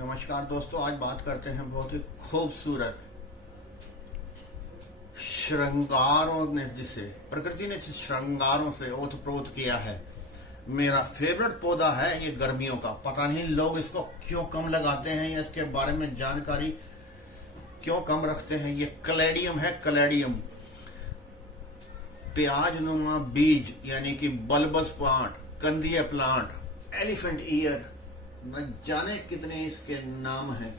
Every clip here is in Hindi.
नमस्कार दोस्तों, आज बात करते हैं बहुत ही खूबसूरत श्रृंगारों ने, जिसे प्रकृति ने श्रृंगारों से ओतप्रोत किया है। मेरा फेवरेट पौधा है ये गर्मियों का। पता नहीं लोग इसको क्यों कम लगाते हैं या इसके बारे में जानकारी क्यों कम रखते हैं। ये कलेडियम है, कलेडियम। प्याज नुमा बीज यानी कि बल्बस प्लांट, कंदीय प्लांट, एलिफेंट ईयर, न जाने कितने इसके नाम हैं।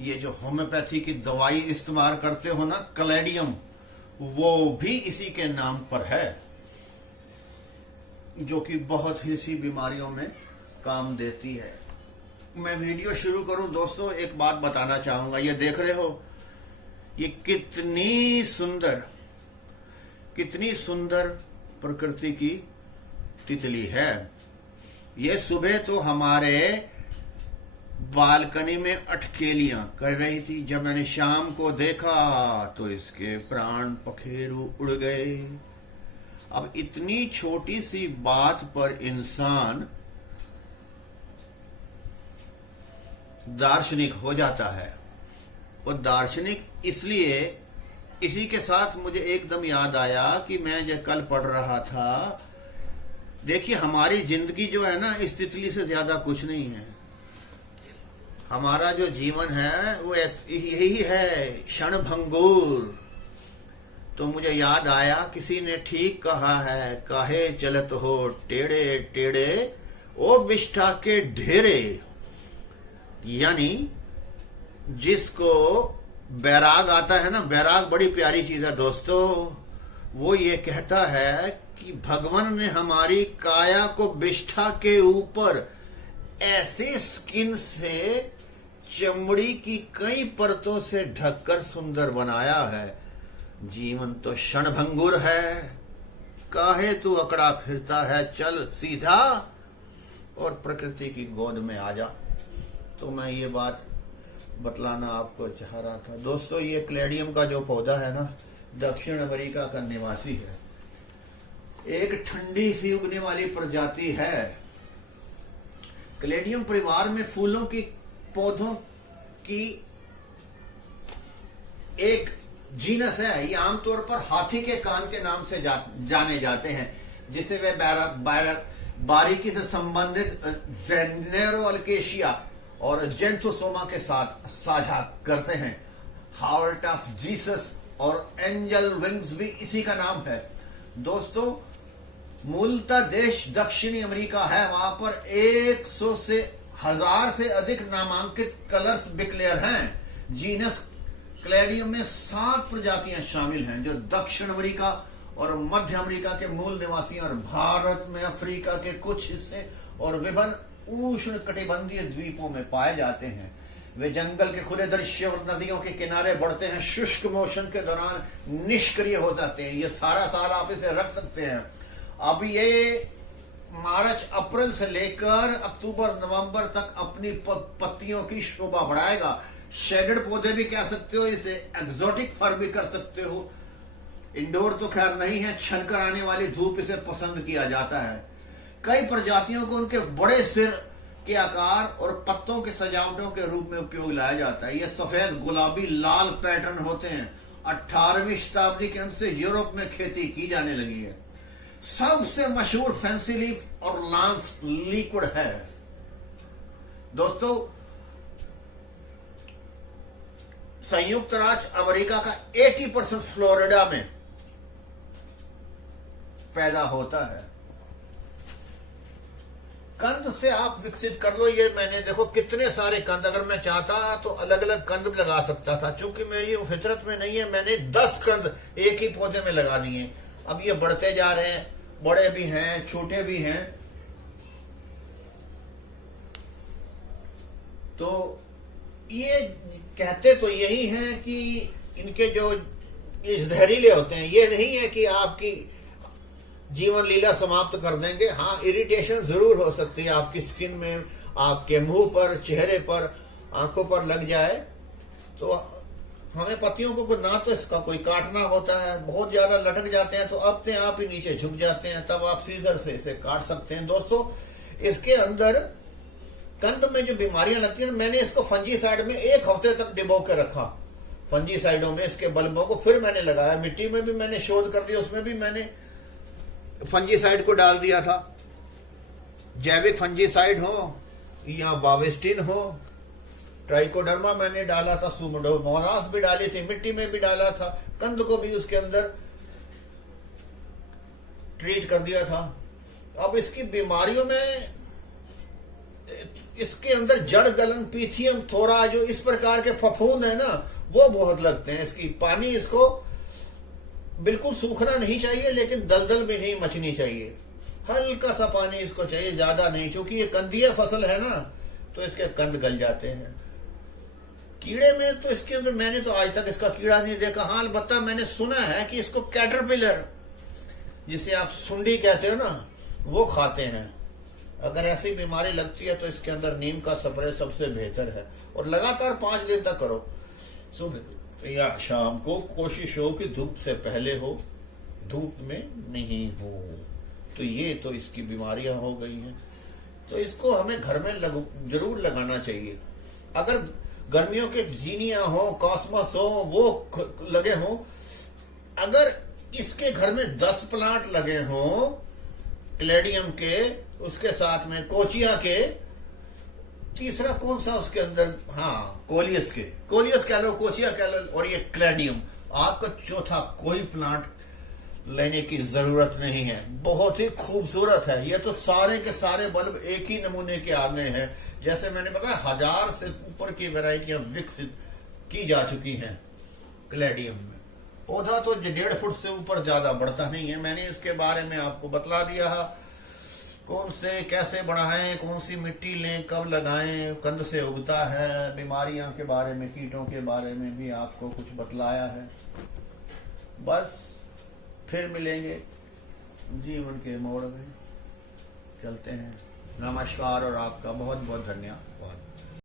ये जो होम्योपैथी की दवाई इस्तेमाल करते हो ना, कलेडियम, वो भी इसी के नाम पर है, जो कि बहुत ही सी बीमारियों में काम देती है। मैं वीडियो शुरू करूं दोस्तों, एक बात बताना चाहूंगा। ये देख रहे हो, ये कितनी सुंदर प्रकृति की तितली है। ये सुबह तो हमारे बालकनी में अटकेलियां कर रही थी। जब मैंने शाम को देखा तो इसके प्राण पखेरु उड़ गए। अब इतनी छोटी सी बात पर इंसान दार्शनिक हो जाता है। और दार्शनिक इसलिए, इसी के साथ मुझे एकदम याद आया कि मैं जो कल पढ़ रहा था, देखिए हमारी जिंदगी जो है ना, इस तितली से ज्यादा कुछ नहीं है। हमारा जो जीवन है वो यही है, क्षणभंगुर। तो मुझे याद आया, किसी ने ठीक कहा है, काहे चलत हो टेढ़े टेढ़े ओ बिष्ठा के ढेरे। यानी जिसको बैराग आता है ना, बैराग बड़ी प्यारी चीज है दोस्तों। वो ये कहता है कि भगवान ने हमारी काया को बिष्ठा के ऊपर ऐसे स्किन से, चमड़ी की कई परतों से ढककर सुंदर बनाया है। जीवन तो क्षणभंगुर है, काहे तू अकड़ा फिरता है, चल सीधा और प्रकृति की गोद में आ जा। तो मैं ये बात बतलाना आपको चाह रहा था दोस्तों। ये कलेडियम का जो पौधा है ना, दक्षिण अमेरिका का निवासी है। एक ठंडी सी उगने वाली प्रजाति है। कलेडियम परिवार में फूलों की पौधों की एक जीनस है। ये आमतौर पर हाथी के कान के नाम से जाने जाते हैं, जिसे वे बारीकी से संबंधित जेनेरोअल्केशिया और जेंथोसोमा के साथ साझा करते हैं। हार्ट ऑफ जीसस और एंजल विंग्स भी इसी का नाम है। दोस्तों, मूलतः देश दक्षिणी अमेरिका है। वहां पर 100 से 1000 से अधिक नामांकित कलर्स डिक्लेयर हैं। जीनस कलेडियम में 7 प्रजातियां शामिल हैं, जो दक्षिण अमेरिका और मध्य अमेरिका के मूल निवासी और भारत में अफ्रीका के कुछ हिस्से और विभिन्न उष्ण कटिबंधीय द्वीपों में पाए जाते हैं। वे जंगल के खुले दृश्य और नदियों के किनारे बढ़ते हैं। शुष्क मौसम के दौरान निष्क्रिय हो जाते हैं। ये सारा साल आप इसे रख सकते हैं। अब ये मार्च अप्रैल से लेकर अक्टूबर नवंबर तक अपनी पत्तियों की शोभा बढ़ाएगा। शेडेड पौधे भी कह सकते हो इसे, एक्सोटिक फर भी कर सकते हो। इंडोर तो खैर नहीं है, छनकर आने वाली धूप इसे पसंद किया जाता है। कई प्रजातियों को उनके बड़े सिर के आकार और पत्तों के सजावटों के रूप में उपयोग लाया जाता है। ये सफेद गुलाबी लाल पैटर्न होते हैं। 18वीं शताब्दी के अंत से यूरोप में खेती की जाने लगी है। सबसे मशहूर फैंसी लीफ और लांस लिक्विड है। दोस्तों, संयुक्त राज्य अमेरिका का 80% फ्लोरिडा में पैदा होता है। कंद से आप विकसित कर लो। ये मैंने देखो कितने सारे कंद, अगर मैं चाहता तो अलग अलग कंद लगा सकता था। चूंकि मेरी फितरत में नहीं है, मैंने 10 कंद एक ही पौधे में लगा दिए। अब ये बढ़ते जा रहे हैं, बड़े भी हैं, छोटे भी हैं। तो ये कहते तो यही हैं कि इनके जो ये जहरीले होते हैं। ये नहीं है कि आपकी जीवन लीला समाप्त कर देंगे। हाँ, इरिटेशन जरूर हो सकती है आपकी स्किन में, आपके मुंह पर, चेहरे पर, आंखों पर लग जाए तो हमें पत्तियों को ना तो इसका कोई काटना होता है। बहुत ज्यादा लटक जाते हैं तो अपने आप ही नीचे झुक जाते हैं, तब आप सीजर से इसे काट सकते हैं। दोस्तों, इसके अंदर कंद में जो बीमारियां लगती हैं, मैंने इसको फंजीसाइड में 1 हफ्ते तक डिबो के रखा, फंजीसाइडों में इसके बल्बों को, फिर मैंने लगाया। मिट्टी में भी मैंने शोध कर दिया, उसमें भी मैंने फंजीसाइड को डाल दिया था। जैविक फंजीसाइड हो या बावेस्टिन हो, ट्राइकोडर्मा मैंने डाला था, सुडोमोनास भी डाली थी, मिट्टी में भी डाला था, कंद को भी उसके अंदर ट्रीट कर दिया था। अब इसकी बीमारियों में इसके अंदर जड़ गलन, पीथियम, थोड़ा, जो इस प्रकार के फफूंद है ना, वो बहुत लगते हैं। इसकी पानी इसको बिल्कुल सूखना नहीं चाहिए, लेकिन दलदल भी नहीं मचनी चाहिए, हल्का सा पानी इसको चाहिए, ज्यादा नहीं, क्योंकि ये कंदीय फसल है ना, तो इसके कंद गल जाते हैं। कीड़े में तो इसके अंदर मैंने तो आज तक इसका कीड़ा नहीं देखा। हाँ, अलबत्ता मैंने सुना है कि इसको कैटरपिलर, जिसे आप सुंडी कहते हो ना, वो खाते हैं। अगर ऐसी बीमारी लगती है तो इसके अंदर नीम का स्प्रे सबसे बेहतर है, और लगातार 5 दिन तक करो, सुबह या शाम को। कोशिश हो कि धूप से पहले हो, धूप में नहीं हो। तो ये तो इसकी बीमारियां हो गई हैं, तो इसको हमें घर में जरूर लगाना चाहिए। अगर गर्मियों के जीनिया हो, कॉस्मस हो, वो लगे हो, अगर इसके घर में 10 प्लांट लगे हो क्लेडियम के, उसके साथ में कोचिया के, तीसरा कौन सा उसके अंदर, हाँ, कोलियस कह लो, कोचिया कह लो, और ये क्लेडियम, आपका चौथा कोई प्लांट लेने की जरूरत नहीं है। बहुत ही खूबसूरत है। ये तो सारे के सारे बल्ब एक ही नमूने के आ गए हैं। जैसे मैंने बताया, 1000 से ऊपर की वैरायटियां विकसित की जा चुकी हैं क्लेडियम में। पौधा तो 1.5 फुट से ऊपर ज्यादा बढ़ता नहीं है। मैंने इसके बारे में आपको बतला दिया है, कौन से कैसे बढ़ाएं, कौन सी मिट्टी लें, कब लगाएं, कंद से उगता है, बीमारियां के बारे में, कीटों के बारे में भी आपको कुछ बतलाया है। बस फिर मिलेंगे जीवन के मोड़ में, चलते हैं। नमस्कार और आपका बहुत बहुत धन्यवाद।